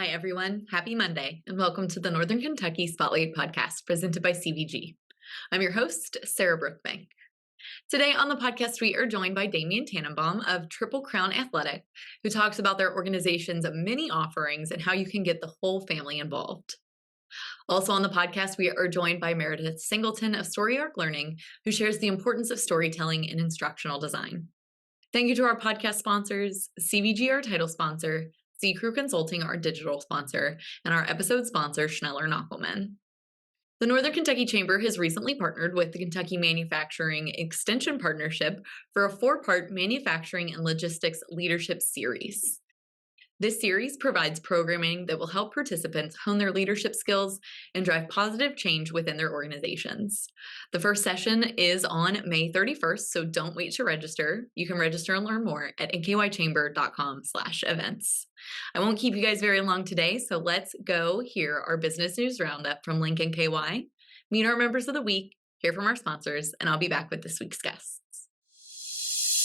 Hi, everyone. Happy Monday, and welcome to the Northern Kentucky Spotlight Podcast presented by CVG. I'm your host, Sarah Brookbank. Today on the podcast, we are joined by Damian Tanenbaum of Triple Crown Athletic, who talks about their organization's many offerings and how you can get the whole family involved. Also on the podcast, we are joined by Meredith Singleton of Story Arc Learning, who shares the importance of storytelling in instructional design. Thank you to our podcast sponsors, CVG, our title sponsor, C Crew Consulting, our digital sponsor, and our episode sponsor, Schneller Knockelman. The Northern Kentucky Chamber has recently partnered with the Kentucky Manufacturing Extension Partnership for a 4-part manufacturing and logistics leadership series. This series provides programming that will help participants hone their leadership skills and drive positive change within their organizations. The first session is on May 31st, so don't wait to register. You can register and learn more at nkychamber.com/events. I won't keep you guys very long today, so let's go hear our business news roundup from Link NKY, meet our members of the week, hear from our sponsors, and I'll be back with this week's guests.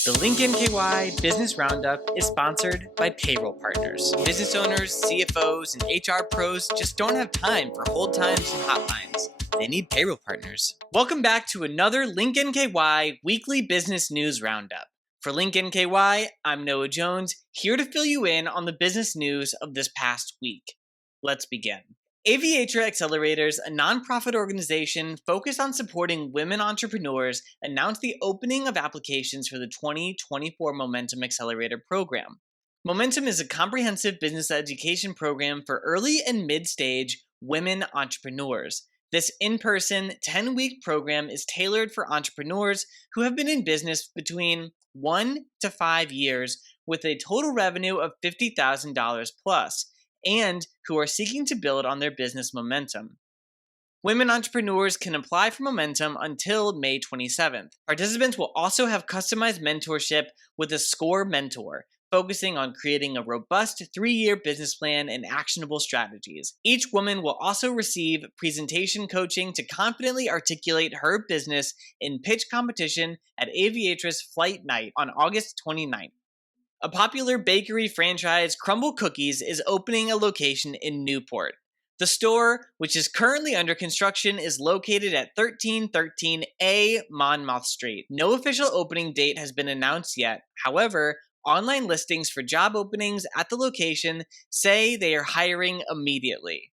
The Link NKY Business Roundup is sponsored by Payroll Partners. Business owners, CFOs, and HR pros just don't have time for hold times and hotlines. They need Payroll Partners. Welcome back to another Link NKY Weekly Business News Roundup. For Link NKY, I'm Noah Jones, here to fill you in on the business news of this past week. Let's begin. Aviatra Accelerators, a nonprofit organization focused on supporting women entrepreneurs, announced the opening of applications for the 2024 Momentum Accelerator program. Momentum is a comprehensive business education program for early and mid-stage women entrepreneurs. This in-person 10-week program is tailored for entrepreneurs who have been in business between 1 to 5 years with a total revenue of $50,000 plus, and who are seeking to build on their business momentum. Women entrepreneurs can apply for Momentum until May 27th. Participants will also have customized mentorship with a SCORE mentor, focusing on creating a robust 3-year business plan and actionable strategies. Each woman will also receive presentation coaching to confidently articulate her business in pitch competition at Aviatra's Flight Night on August 29th. A popular bakery franchise, Crumble Cookies, is opening a location in Newport. The store, which is currently under construction, is located at 1313A Monmouth Street. No official opening date has been announced yet. However, online listings for job openings at the location say they are hiring immediately.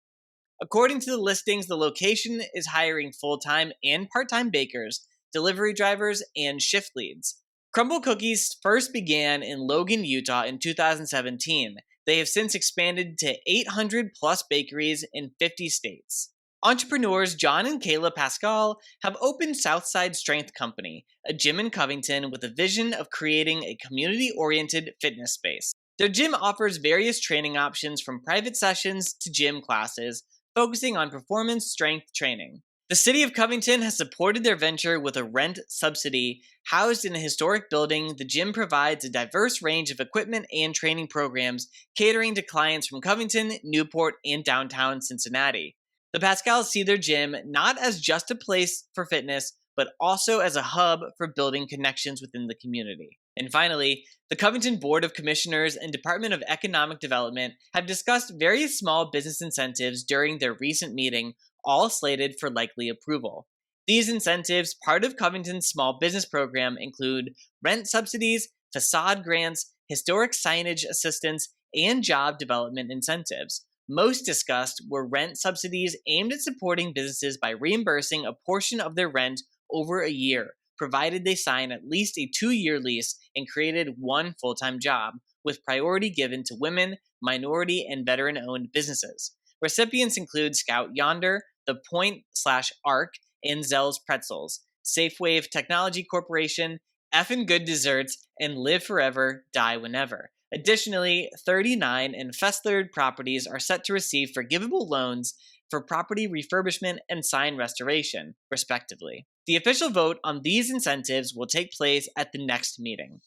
According to the listings, the location is hiring full-time and part-time bakers, delivery drivers, and shift leads. Crumble Cookies first began in Logan, Utah in 2017. They have since expanded to 800 plus bakeries in 50 states. Entrepreneurs John and Kayla Pascal have opened Southside Strength Company, a gym in Covington with a vision of creating a community-oriented fitness space. Their gym offers various training options from private sessions to gym classes, focusing on performance strength training. The City of Covington has supported their venture with a rent subsidy. Housed in a historic building, the gym provides a diverse range of equipment and training programs, catering to clients from Covington, Newport, and downtown Cincinnati. The Pascals see their gym not as just a place for fitness, but also as a hub for building connections within the community. And finally, the Covington Board of Commissioners and Department of Economic Development have discussed various small business incentives during their recent meeting, all slated for likely approval. These incentives, part of Covington's small business program, include rent subsidies, facade grants, historic signage assistance, and job development incentives. Most discussed were rent subsidies aimed at supporting businesses by reimbursing a portion of their rent over a year, provided they sign at least a 2-year lease and created one full-time job, with priority given to women, minority, and veteran-owned businesses. Recipients include Scout Yonder, The Point/Arc, and Zell's Pretzels, Safewave Technology Corporation, Effin' Good Desserts, and Live Forever, Die Whenever. Additionally, 39 and Festlered properties are set to receive forgivable loans for property refurbishment and sign restoration, respectively. The official vote on these incentives will take place at the next meeting.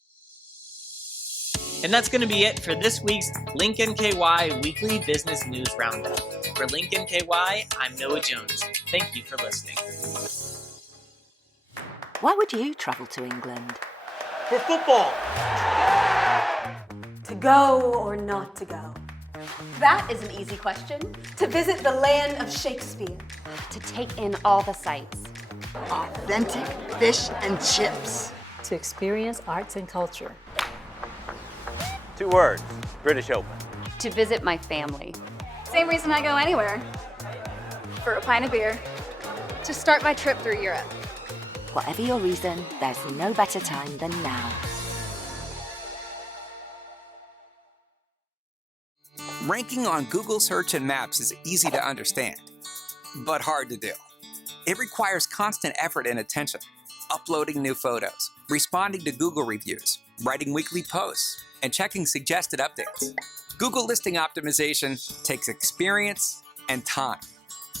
And that's going to be it for this week's Link NKY Weekly Business News Roundup. For Link NKY, I'm Noah Jones. Thank you for listening. Why would you travel to England? For football. To go or not to go? That is an easy question. To visit the land of Shakespeare. To take in all the sights. Authentic fish and chips. To experience arts and culture. 2 words, British Open. To visit my family. Same reason I go anywhere. For a pint of beer. To start my trip through Europe. Whatever your reason, there's no better time than now. Ranking on Google Search and Maps is easy to understand, but hard to do. It requires constant effort and attention, uploading new photos, responding to Google reviews, writing weekly posts, and checking suggested updates. Google listing optimization takes experience and time,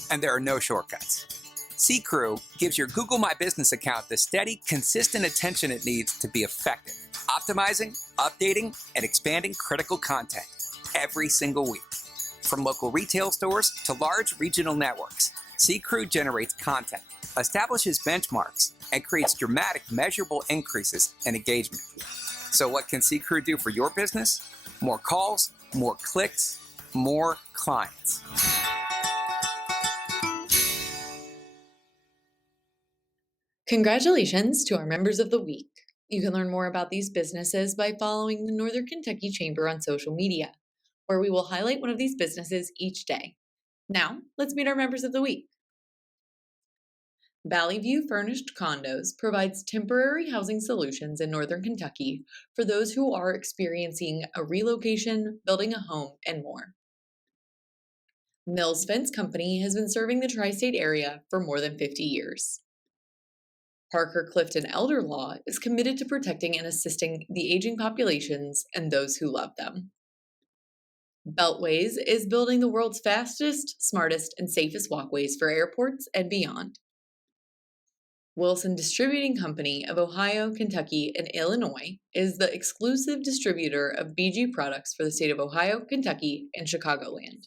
and there are no shortcuts. C-Crew gives your Google My Business account the steady, consistent attention it needs to be effective, optimizing, updating, and expanding critical content every single week. From local retail stores to large regional networks, C-Crew generates content, establishes benchmarks, and creates dramatic, measurable increases in engagement. So what can C-Crew do for your business? More calls, more clicks, more clients. Congratulations to our members of the week. You can learn more about these businesses by following the Northern Kentucky Chamber on social media, where we will highlight one of these businesses each day. Now, let's meet our members of the week. Valley View Furnished Condos provides temporary housing solutions in Northern Kentucky for those who are experiencing a relocation, building a home, and more. Mills Fence Company has been serving the tri-state area for more than 50 years. Parker Clifton Elder Law is committed to protecting and assisting the aging populations and those who love them. Beltways is building the world's fastest, smartest, and safest walkways for airports and beyond. Wilson Distributing Company of Ohio, Kentucky, and Illinois is the exclusive distributor of BG products for the state of Ohio, Kentucky, and Chicagoland.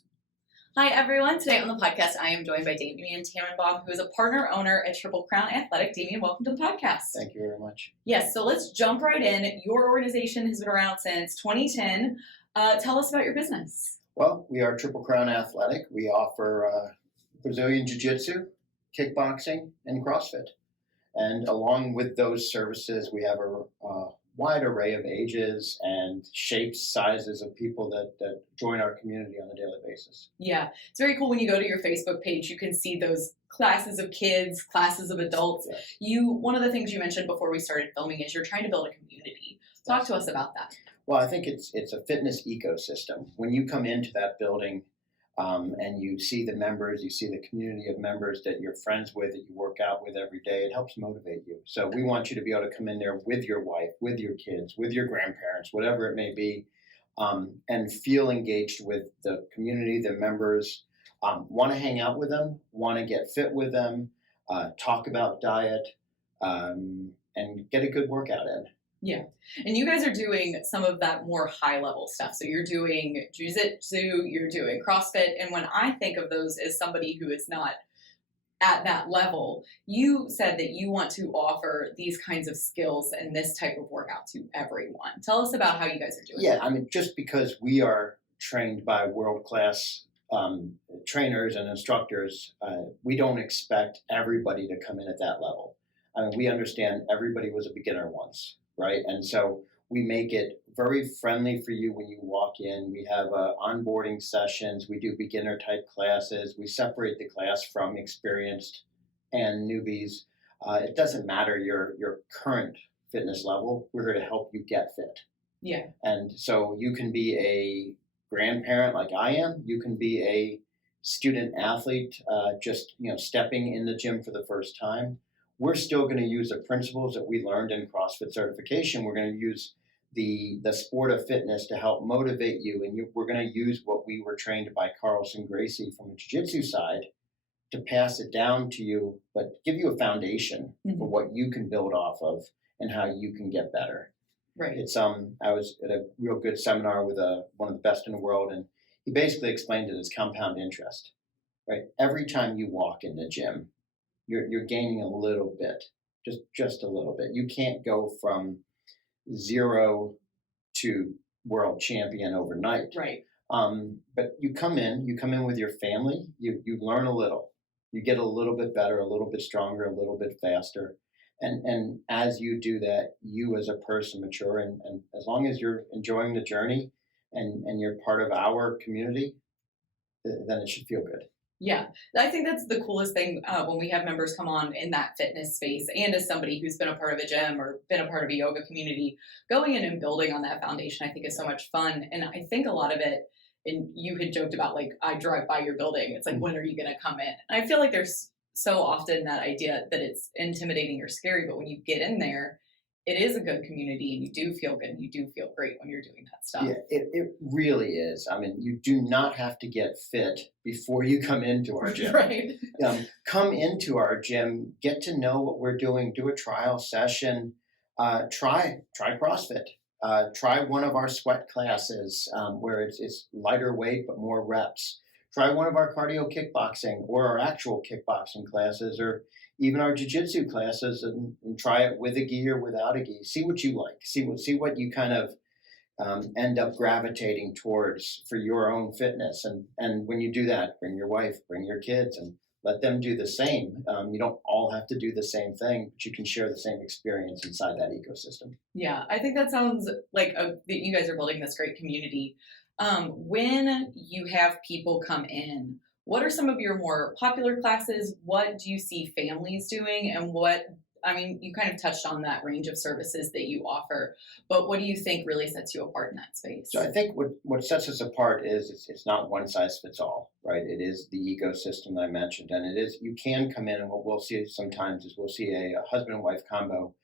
Hi, everyone. Today on the podcast, I am joined by Damian Tanenbaum, who is a partner owner at Triple Crown Athletic. Damian, welcome to the podcast. Thank you very much. Yes, so let's jump right in. Your organization has been around since 2010. Tell us about your business. Well, we are Triple Crown Athletic. We offer Brazilian Jiu-Jitsu, kickboxing, and CrossFit. And along with those services, we have a wide array of ages and shapes, sizes of people that join our community on a daily basis. Yeah, it's very cool when you go to your Facebook page, you can see those classes of kids, classes of adults. Yes. One of the things you mentioned before we started filming is you're trying to build a community. Talk to us about that. Well, I think it's a fitness ecosystem. When you come into that building and you see the members, you see the community of members that you're friends with, that you work out with every day, it helps motivate you. So we want you to be able to come in there with your wife, with your kids, with your grandparents, whatever it may be, and feel engaged with the community, the members, want to hang out with them, want to get fit with them, talk about diet, and get a good workout in. Yeah. And you guys are doing some of that more high level stuff. So you're doing jiu-jitsu, you're doing CrossFit. And when I think of those as somebody who is not at that level, you said that you want to offer these kinds of skills and this type of workout to everyone. Tell us about how you guys are doing Yeah, that. I mean, just because we are trained by world-class trainers and instructors, we don't expect everybody to come in at that level. I mean, we understand everybody was a beginner once. Right. And so we make it very friendly for you when you walk in. We have onboarding sessions. We do beginner type classes. We separate the class from experienced and newbies. It doesn't matter your current fitness level. We're here to help you get fit. Yeah. And so you can be a grandparent like I am. You can be a student athlete just stepping in the gym for the first time. We're still going to use the principles that we learned in CrossFit certification. We're going to use the sport of fitness to help motivate you. And we're going to use what we were trained by Carlson Gracie from the jiu-jitsu side to pass it down to you, but give you a foundation for what you can build off of and how you can get better. Right. It's I was at a real good seminar with one of the best in the world, and he basically explained it as compound interest. Right. Every time you walk in the gym, you're gaining a little bit, just a little bit. You can't go from 0 to world champion overnight. Right. But you come in with your family, you learn a little, you get a little bit better, a little bit stronger, a little bit faster. And as you do that, you as a person mature, and as long as you're enjoying the journey and you're part of our community, then it should feel good. Yeah, I think that's the coolest thing when we have members come on in that fitness space, and as somebody who's been a part of a gym or been a part of a yoga community, going in and building on that foundation, I think is so much fun. And I think a lot of it, and you had joked about, like, I drive by your building, it's like, when are you going to come in? And I feel like there's so often that idea that it's intimidating or scary, but when you get in there, it is a good community, and you do feel good, and you do feel great when you're doing that stuff. Yeah, it really is. I mean, you do not have to get fit before you come into our gym. Right. Come into our gym, get to know what we're doing, do a trial session, try CrossFit, try one of our sweat classes where it's lighter weight but more reps. Try one of our cardio kickboxing or our actual kickboxing classes, or even our jiu-jitsu classes, and try it with a gi or without a gi. See what you like. See what you kind of end up gravitating towards for your own fitness. And when you do that, bring your wife, bring your kids, and let them do the same. You don't all have to do the same thing, but you can share the same experience inside that ecosystem. Yeah, I think that sounds like you guys are building this great community. When you have people come in, what are some of your more popular classes? What do you see families doing? And you kind of touched on that range of services that you offer, but what do you think really sets you apart in that space? So I think what sets us apart is it's not one size fits all, right? It is the ecosystem that I mentioned, and it is, you can come in, and what we'll see sometimes is we'll see a husband and wife combo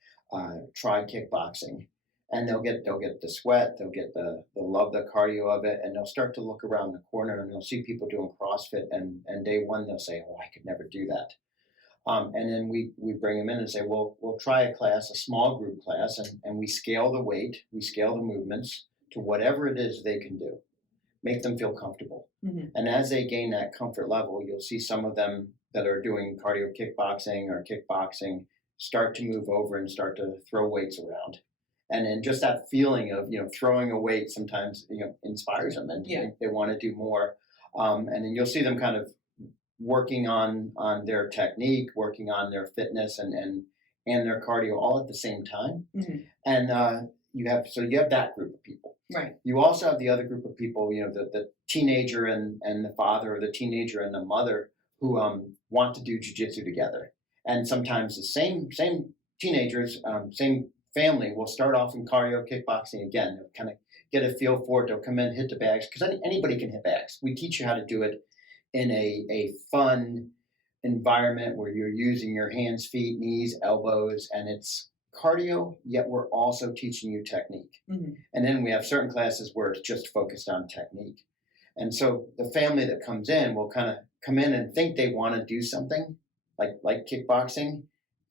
try kickboxing. And they'll get the sweat, they'll get the love, the cardio of it, and they'll start to look around the corner, and they'll see people doing CrossFit, and day one they'll say, "Oh, I could never do that." And then we bring them in and say, "Well, we'll try a class, a small group class, and we scale the weight, we scale the movements to whatever it is they can do, make them feel comfortable." Mm-hmm. And as they gain that comfort level, you'll see some of them that are doing cardio kickboxing or kickboxing start to move over and start to throw weights around. And then just that feeling of, throwing a weight sometimes, inspires them, and they want to do more. And then you'll see them kind of working on their technique, working on their fitness and their cardio all at the same time. Mm-hmm. And you have that group of people. Right. You also have the other group of people, the teenager and the father, or the teenager and the mother, who want to do jiu-jitsu together. And sometimes the same teenagers, same family will start off in cardio kickboxing again. They'll kind of get a feel for it. They'll come in, hit the bags, because anybody can hit bags. We teach you how to do it in a fun environment where you're using your hands, feet, knees, elbows, and it's cardio, yet we're also teaching you technique. Mm-hmm. And then we have certain classes where it's just focused on technique. And so the family that comes in will kind of come in and think they want to do something like kickboxing,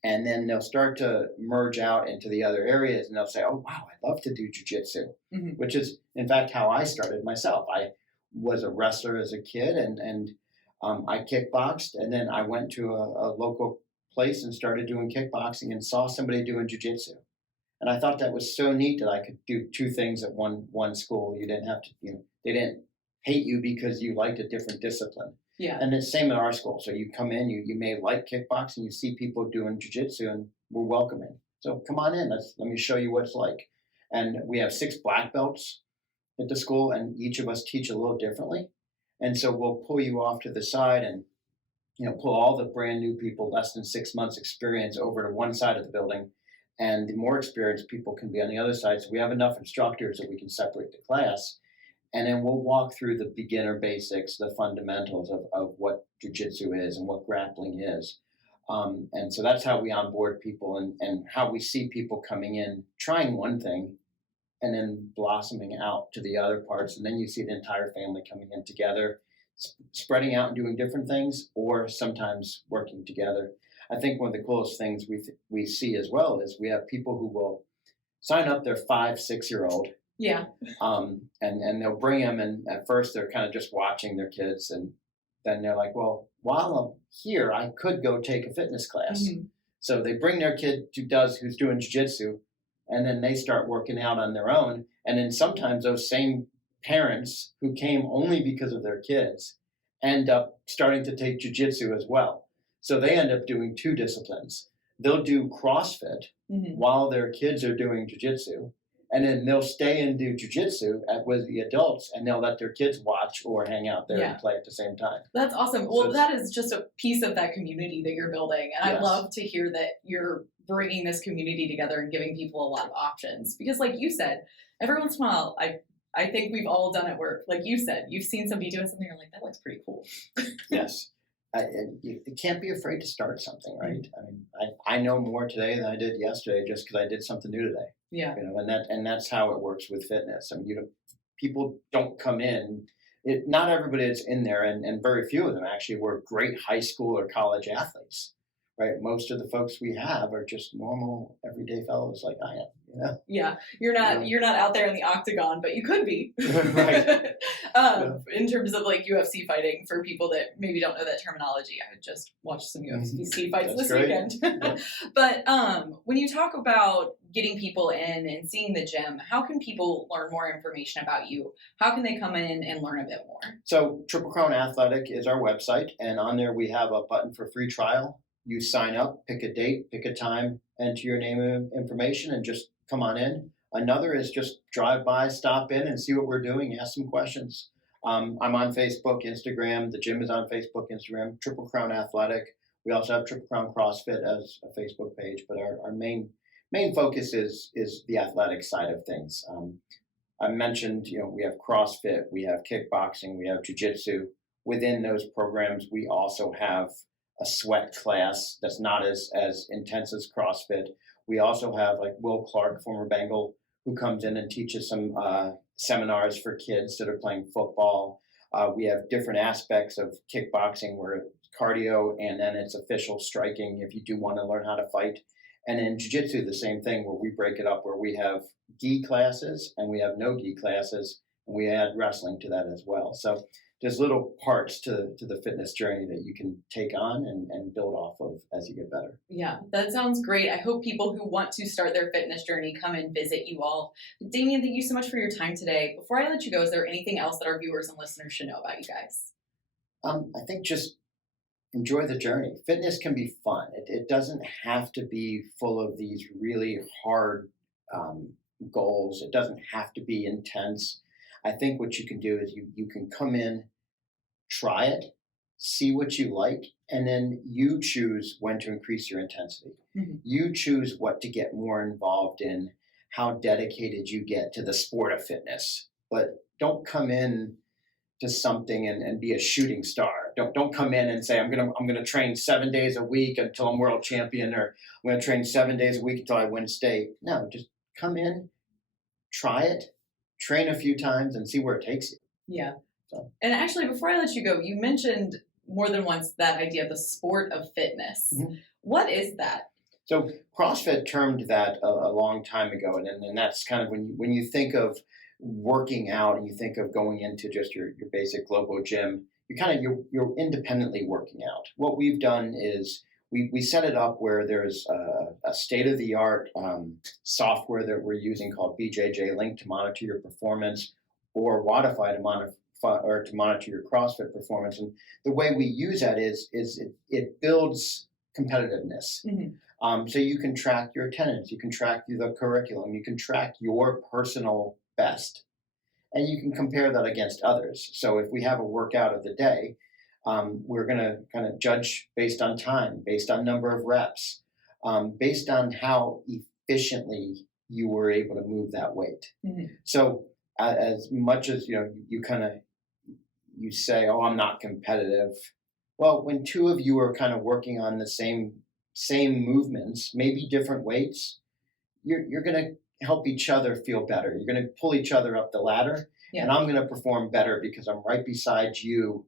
and then they'll start to merge out into the other areas, and they'll say, "Oh, wow, I'd love to do jiu-jitsu," mm-hmm. which is, in fact, how I started myself. I was a wrestler as a kid, and I kickboxed, and then I went to a local place and started doing kickboxing and saw somebody doing jiu-jitsu. And I thought that was so neat that I could do two things at one school. You didn't have to, they didn't hate you because you liked a different discipline. Yeah. And it's same at our school. So you come in, you may like kickboxing, you see people doing jiu-jitsu, and we're welcoming. So come on in, let me show you what it's like. And we have 6 black belts at the school, and each of us teach a little differently. And so we'll pull you off to the side and, pull all the brand new people, less than 6 months experience, over to one side of the building. And the more experienced people can be on the other side. So we have enough instructors that we can separate the class. And then we'll walk through the beginner basics, the fundamentals of what jiu-jitsu is and what grappling is. And so that's how we onboard people, and how we see people coming in, trying one thing, and then blossoming out to the other parts. And then you see the entire family coming in together, spreading out and doing different things, or sometimes working together. I think one of the coolest things we see as well is we have people who will sign up their 5-6-year-old. Yeah. And they'll bring them, and at first they're kind of just watching their kids, and then they're like, "Well, while I'm here, I could go take a fitness class." Mm-hmm. So they bring their kid who's doing jiu-jitsu, and then they start working out on their own. And then sometimes those same parents who came only because of their kids end up starting to take jiu-jitsu as well. So they end up doing two disciplines. They'll do CrossFit while their kids are doing jiu-jitsu, and then they'll stay and do jiu-jitsu with the adults, and they'll let their kids watch or hang out there and play at the same time. That's awesome. Well, that is just a piece of that community that you're building. And I love to hear that you're bringing this community together and giving people a lot of options. Because like you said, every once in a while, I think we've all done at work. Like you said, you've seen somebody doing something, you're like, that looks pretty cool. Yes. You can't be afraid to start something, right? I mean, I know more today than I did yesterday just because I did something new today. Yeah. And that's how it works with fitness. I mean, people don't come in. Not everybody that's in there, and very few of them actually were great high school or college athletes, right? Most of the folks we have are just normal, everyday fellows like I am. Yeah, you're not out there in the octagon, but you could be. Right. In terms of like UFC fighting, for people that maybe don't know that terminology, I just watched some UFC fights this weekend. But when you talk about getting people in and seeing the gym, how can people learn more information about you? How can they come in and learn a bit more? So Triple Crown Athletic is our website, and on there we have a button for free trial. You sign up, pick a date, pick a time, enter your name and information, and just come on in. Another is just drive by, stop in, and see what we're doing. Ask some questions. I'm on Facebook, Instagram. The gym is on Facebook, Instagram. Triple Crown Athletic. We also have Triple Crown CrossFit as a Facebook page, but our main focus is the athletic side of things. I mentioned, we have CrossFit, we have kickboxing, we have jiu-jitsu. Within those programs, we also have a sweat class that's not as intense as CrossFit. We also have like Will Clark, former Bengal, who comes in and teaches some seminars for kids that are playing football. We have different aspects of kickboxing where it's cardio and then it's official striking if you do want to learn how to fight. And in jiu-jitsu, the same thing where we break it up where we have gi classes and we have no gi classes, and we add wrestling to that as well. So there's little parts to the fitness journey that you can take on and build off of as you get better. Yeah, that sounds great. I hope people who want to start their fitness journey come and visit you all. Damian, thank you so much for your time today. Before I let you go, is there anything else that our viewers and listeners should know about you guys? I think just enjoy the journey. Fitness can be fun. It doesn't have to be full of these really hard goals. It doesn't have to be intense. I think what you can do is you can come in, try it, see what you like, and then you choose when to increase your intensity. Mm-hmm. You choose what to get more involved in, how dedicated you get to the sport of fitness. But don't come in to something and be a shooting star. Don't come in and say, I'm gonna train 7 days a week until I'm world champion, or I'm gonna train 7 days a week until I win state. No, just come in, try it, train a few times, and see where it takes you. Yeah. So. And actually, before I let you go, you mentioned more than once that idea of the sport of fitness. Mm-hmm. What is that? So CrossFit termed that a long time ago, and that's kind of when you think of working out and you think of going into just your basic local gym, you're independently working out. What we've done is we set it up where there's a state-of-the-art software that we're using called BJJ Link to monitor your performance, or Wodify to monitor your CrossFit performance. And the way we use that is it builds competitiveness. Mm-hmm. So you can track your attendance, you can track the curriculum, you can track your personal best, and you can compare that against others. So if we have a workout of the day, we're going to kind of judge based on time, based on number of reps, based on how efficiently you were able to move that weight. Mm-hmm. So as much as you say, oh, I'm not competitive. Well, when two of you are kind of working on the same movements, maybe different weights, you're going to help each other feel better. You're going to pull each other up the ladder, and I'm going to perform better because I'm right beside you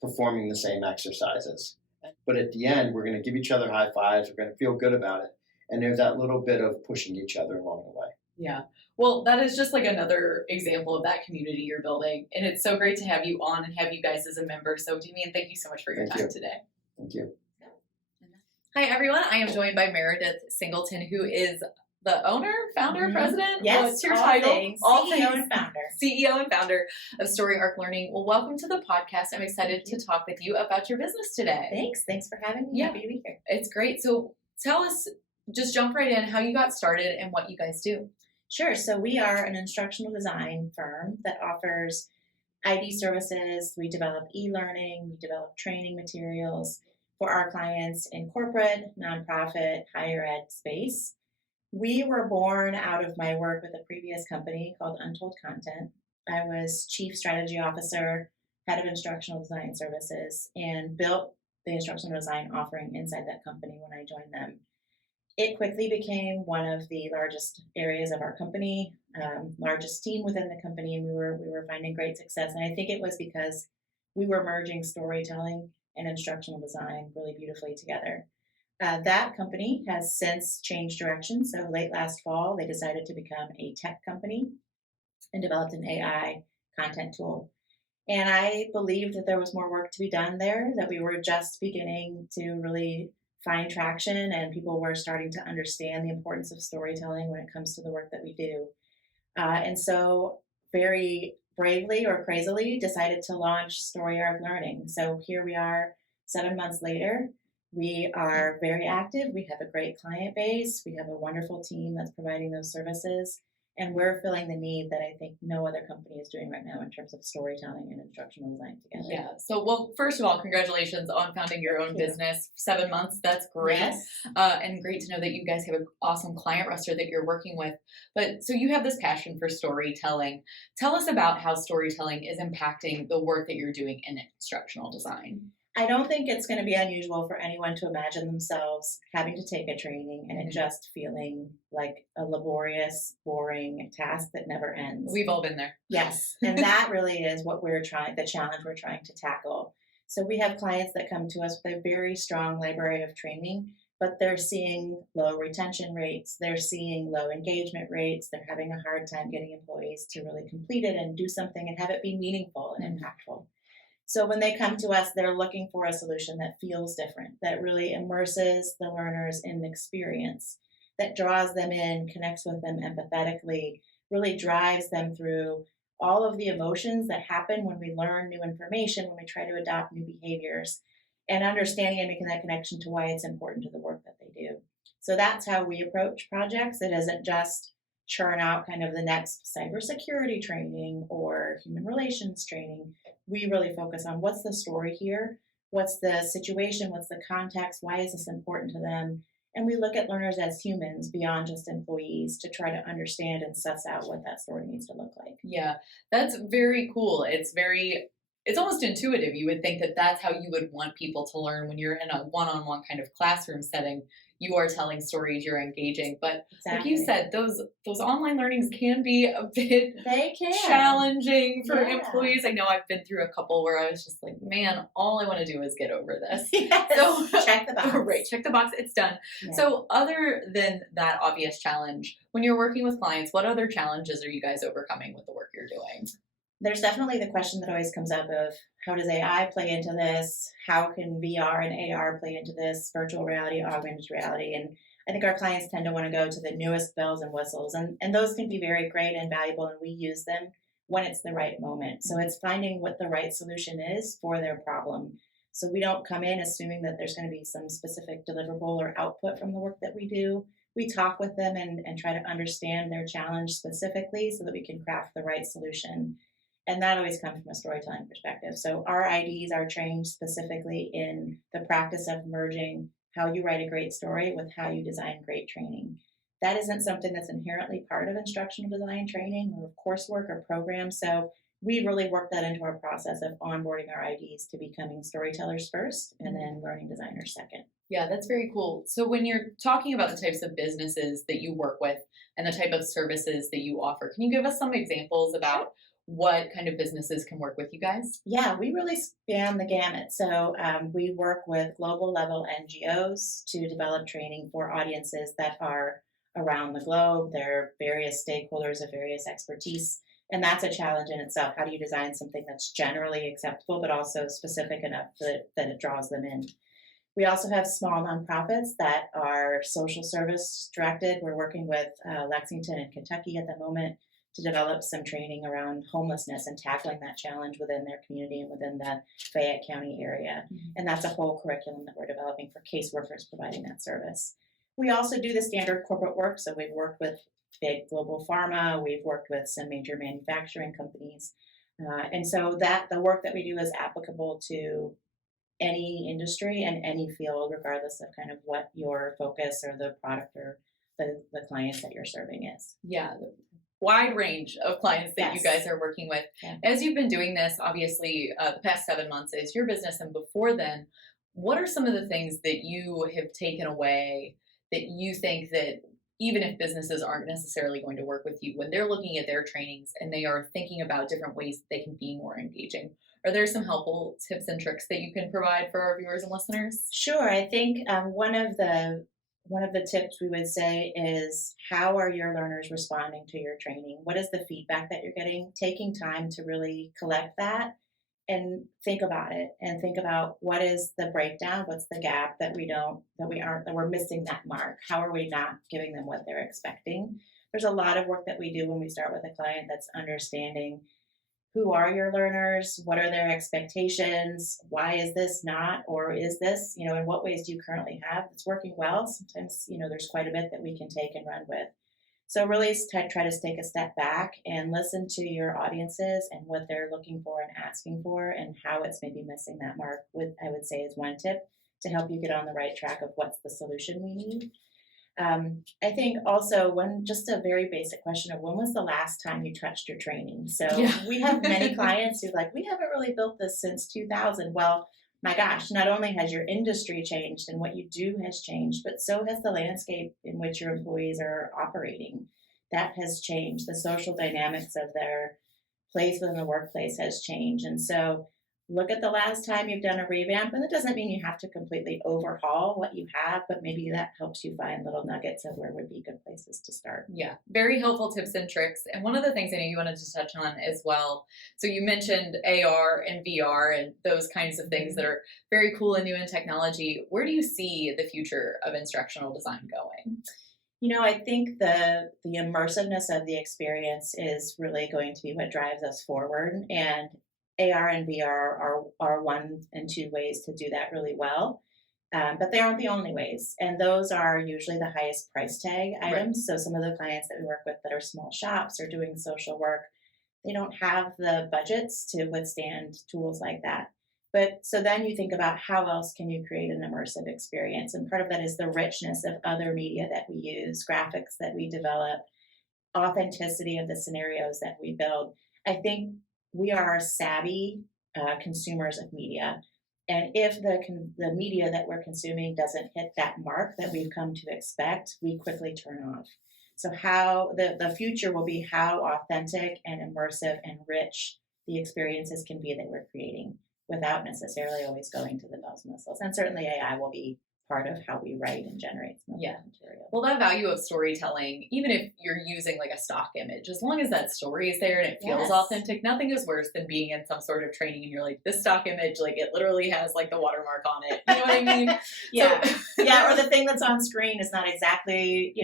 performing the same exercises. But at the end, we're going to give each other high fives. We're going to feel good about it. And there's that little bit of pushing each other along the way. Yeah. Well, that is just like another example of that community you're building. And it's so great to have you on and have you guys as a member. So Damian, thank you so much for your time today. Thank you. Hi, everyone. I am joined by Meredith Singleton, who is the owner, founder, president? Yes, what's your all title? Things. CEO and founder. CEO and founder of Story Arc Learning. Well, welcome to the podcast. I'm excited to talk with you about your business today. Thanks for having me. Yeah. Happy to be here. It's great. So tell us, just jump right in, how you got started and what you guys do. Sure. So we are an instructional design firm that offers ID services. We develop e-learning. We develop training materials for our clients in corporate, nonprofit, higher ed space. We were born out of my work with a previous company called Untold Content. I was Chief Strategy Officer, Head of Instructional Design Services, and built the instructional design offering inside that company when I joined them. It quickly became one of the largest areas of our company, largest team within the company, and we were finding great success. And I think it was because we were merging storytelling and instructional design really beautifully together. That company has since changed direction. So late last fall, they decided to become a tech company and developed an AI content tool. And I believed that there was more work to be done there, that we were just beginning to really find traction and people were starting to understand the importance of storytelling when it comes to the work that we do. And so very bravely or crazily decided to launch Story Arc Learning. So here we are 7 months later. We are very active. We have a great client base. We have a wonderful team that's providing those services. And we're filling the need that I think no other company is doing right now in terms of storytelling and instructional design together. Yeah. So, well, first of all, congratulations on founding your own business. 7 months. That's great. Yes. And great to know that you guys have an awesome client roster that you're working with. But so you have this passion for storytelling. Tell us about how storytelling is impacting the work that you're doing in instructional design. I don't think it's going to be unusual for anyone to imagine themselves having to take a training and it just feeling like a laborious, boring task that never ends. We've all been there. Yes. And that really is what the challenge we're trying to tackle. So we have clients that come to us with a very strong library of training, but they're seeing low retention rates. They're seeing low engagement rates. They're having a hard time getting employees to really complete it and do something and have it be meaningful and impactful. So when they come to us, they're looking for a solution that feels different, that really immerses the learners in the experience, that draws them in, connects with them empathetically, really drives them through all of the emotions that happen when we learn new information, when we try to adopt new behaviors, and understanding and making that connection to why it's important to the work that they do. So that's how we approach projects. It isn't just churn out kind of the next cybersecurity training or human relations training. We really focus on what's the story here, what's the situation, what's the context, why is this important to them? And we look at learners as humans beyond just employees to try to understand and suss out what that story needs to look like. Yeah, that's very cool. It's almost intuitive. You would think that that's how you would want people to learn when you're in a one-on-one kind of classroom setting. You are telling stories, you're engaging. But like you said, those online learnings can be a bit challenging for employees. I know I've been through a couple where I was just like, man, all I want to do is get over this. Yes. So check the box. Right, check the box, it's done. Yeah. So other than that obvious challenge, when you're working with clients, what other challenges are you guys overcoming with the work you're doing? There's definitely the question that always comes up of how does AI play into this? How can VR and AR play into this? Virtual reality, augmented reality. And I think our clients tend to want to go to the newest bells and whistles. And those can be very great and valuable, and we use them when it's the right moment. So it's finding what the right solution is for their problem. So we don't come in assuming that there's going to be some specific deliverable or output from the work that we do. We talk with them and try to understand their challenge specifically so that we can craft the right solution. And that always comes from a storytelling perspective. So our IDs are trained specifically in the practice of merging how you write a great story with how you design great training. That isn't something that's inherently part of instructional design training or coursework or programs. So we really work that into our process of onboarding our IDs to becoming storytellers first and then learning designers second. Yeah, that's very cool. So when you're talking about the types of businesses that you work with and the type of services that you offer, can you give us some examples about what kind of businesses can work with you guys? Yeah, we really span the gamut. So we work with global level NGOs to develop training for audiences that are around the globe. There are various stakeholders of various expertise. And that's a challenge in itself. How do you design something that's generally acceptable, but also specific enough that it draws them in? We also have small nonprofits that are social service directed. We're working with Lexington and Kentucky at the moment to develop some training around homelessness and tackling that challenge within their community and within the Fayette County area. And that's a whole curriculum that we're developing for caseworkers providing that service. We also do the standard corporate work. So we've worked with big global pharma. We've worked with some major manufacturing companies. And so that the work that we do is applicable to any industry and any field, regardless of kind of what your focus or the product or the clients that you're serving is. Yeah, the wide range of clients that you guys are working with. Yeah. As you've been doing this, obviously, the past 7 months is your business, and before then, what are some of the things that you have taken away that you think that even if businesses aren't necessarily going to work with you, when they're looking at their trainings and they are thinking about different ways that they can be more engaging? Are there some helpful tips and tricks that you can provide for our viewers and listeners? Sure. I think one of the tips we would say is, how are your learners responding to your training? What is the feedback that you're getting? Taking time to really collect that and think about it, and think about what is the breakdown, what's the gap that we're missing that mark. How are we not giving them what they're expecting? There's a lot of work that we do when we start with a client that's understanding, who are your learners? What are their expectations? Why is this not, or is this, in what ways do you currently have that's working well? Sometimes, there's quite a bit that we can take and run with. So really try to take a step back and listen to your audiences and what they're looking for and asking for, and how it's maybe missing that mark, I would say is one tip to help you get on the right track of what's the solution we need. I think also just a very basic question of, when was the last time you touched your training? So we have many clients who we haven't really built this since 2000. Well, my gosh, not only has your industry changed and what you do has changed, but so has the landscape in which your employees are operating. That has changed. The social dynamics of their place within the workplace has changed. And so look at the last time you've done a revamp, and it doesn't mean you have to completely overhaul what you have, but maybe that helps you find little nuggets of where would be good places to start. Yeah, very helpful tips and tricks. And one of the things I know you wanted to touch on as well, so you mentioned AR and VR and those kinds of things that are very cool and new in technology. Where do you see the future of instructional design going? I think the immersiveness of the experience is really going to be what drives us forward, and AR and VR are one and two ways to do that really well, but they aren't the only ways. And those are usually the highest price tag items. Right. So some of the clients that we work with that are small shops or doing social work, they don't have the budgets to withstand tools like that. But so then you think about, how else can you create an immersive experience? And part of that is the richness of other media that we use, graphics that we develop, authenticity of the scenarios that we build. I think we are savvy consumers of media. And if the media that we're consuming doesn't hit that mark that we've come to expect, we quickly turn off. So how the future will be how authentic and immersive and rich the experiences can be that we're creating, without necessarily always going to the bells and whistles. And certainly AI will be part of how we write and generate some of that material. Well, that value of storytelling, even if you're using a stock image, as long as that story is there and it feels authentic, nothing is worse than being in some sort of training and you're this stock image, it literally has the watermark on it. You know what I mean? Yeah, or the thing that's on screen is not exactly,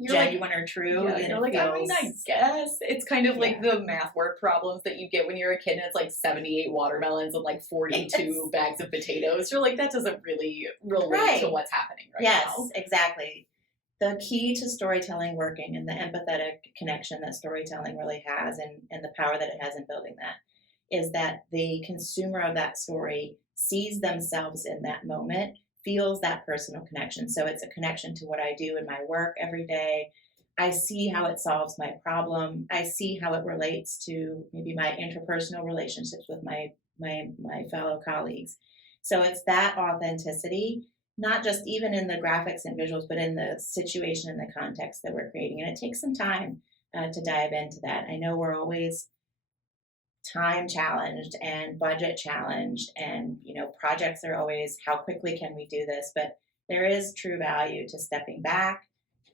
genuine or true. Yeah, you're I guess. It's kind of like the math word problems that you get when you're a kid and it's 78 watermelons and 42 bags of potatoes. You're that doesn't really relate to what's happening now. Yes, exactly. The key to storytelling working, and the empathetic connection that storytelling really has, and the power that it has in building that, is that the consumer of that story sees themselves in that moment, feels that personal connection. So it's a connection to what I do in my work every day. I see how it solves my problem. I see how it relates to maybe my interpersonal relationships with my fellow colleagues. So it's that authenticity, not just even in the graphics and visuals, but in the situation and the context that we're creating. And it takes some time to dive into that. I know we're always time challenged and budget challenged, and projects are always, how quickly can we do this? But there is true value to stepping back,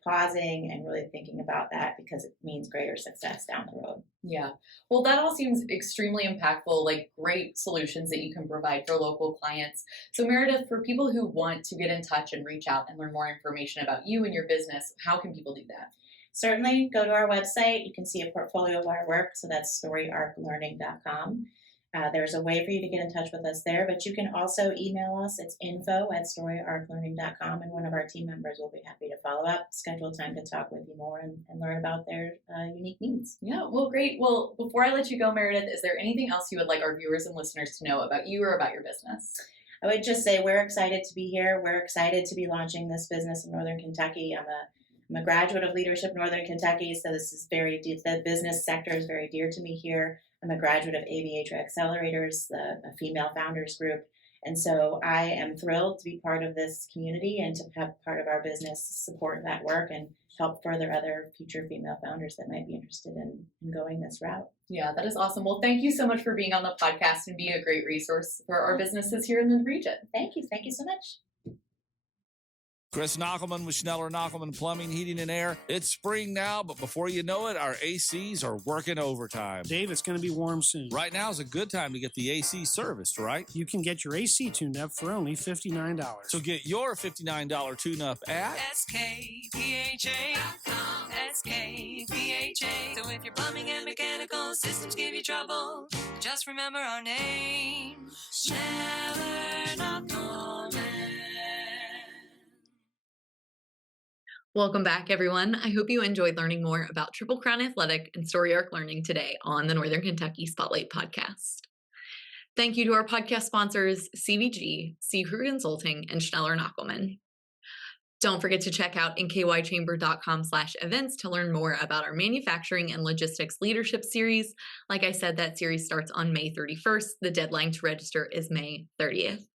pausing and really thinking about that because it means greater success down the road. Yeah. Well, that all seems extremely impactful, like great solutions that you can provide for local clients. So Meredith, for people who want to get in touch and reach out and learn more information about you and your business, how can people do that? Certainly go to our website. You can see a portfolio of our work. So that's storyarclearning.com. There's a way for you to get in touch with us there, but you can also email us. It's info@storyarclearning.com, and one of our team members will be happy to follow up, schedule time to talk with you more and learn about their unique needs. Yeah, well, great. Well, before I let you go, Meredith, is there anything else you would like our viewers and listeners to know about you or about your business? I would just say we're excited to be here. We're excited to be launching this business in Northern Kentucky. I'm a graduate of Leadership Northern Kentucky, so this is the business sector is very dear to me here. I'm a graduate of Aviator Accelerators, a female founders group. And so I am thrilled to be part of this community and to have part of our business support that work and help further other future female founders that might be interested in going this route. Yeah, that is awesome. Well, thank you so much for being on the podcast and being a great resource for our businesses here in the region. Thank you. Thank you so much. Chris Knockelman with Schneller Knockelman Plumbing, Heating, and Air. It's spring now, but before you know it, our ACs are working overtime. Dave, it's going to be warm soon. Right now is a good time to get the AC serviced, right? You can get your AC tuned up for only $59. So get your $59 tune-up at SKPHA.com. SKPHA. So if your plumbing and mechanical systems give you trouble, just remember our name. Schneller Knockelman. Welcome back, everyone. I hope you enjoyed learning more about Triple Crown Athletic and Story Arc Learning today on the Northern Kentucky Spotlight Podcast. Thank you to our podcast sponsors, CVG, C. Crew Consulting, and Schneller Knockelman. Don't forget to check out nkychamber.com/events to learn more about our manufacturing and logistics leadership series. Like I said, that series starts on May 31st. The deadline to register is May 30th.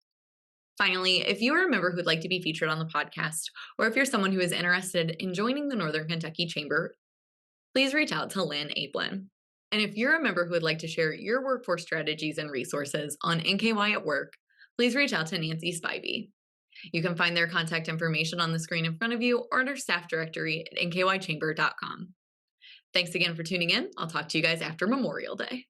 Finally, if you are a member who would like to be featured on the podcast, or if you're someone who is interested in joining the Northern Kentucky Chamber, please reach out to Lynn Aplin. And if you're a member who would like to share your workforce strategies and resources on NKY at Work, please reach out to Nancy Spivey. You can find their contact information on the screen in front of you or in our staff directory at nkychamber.com. Thanks again for tuning in. I'll talk to you guys after Memorial Day.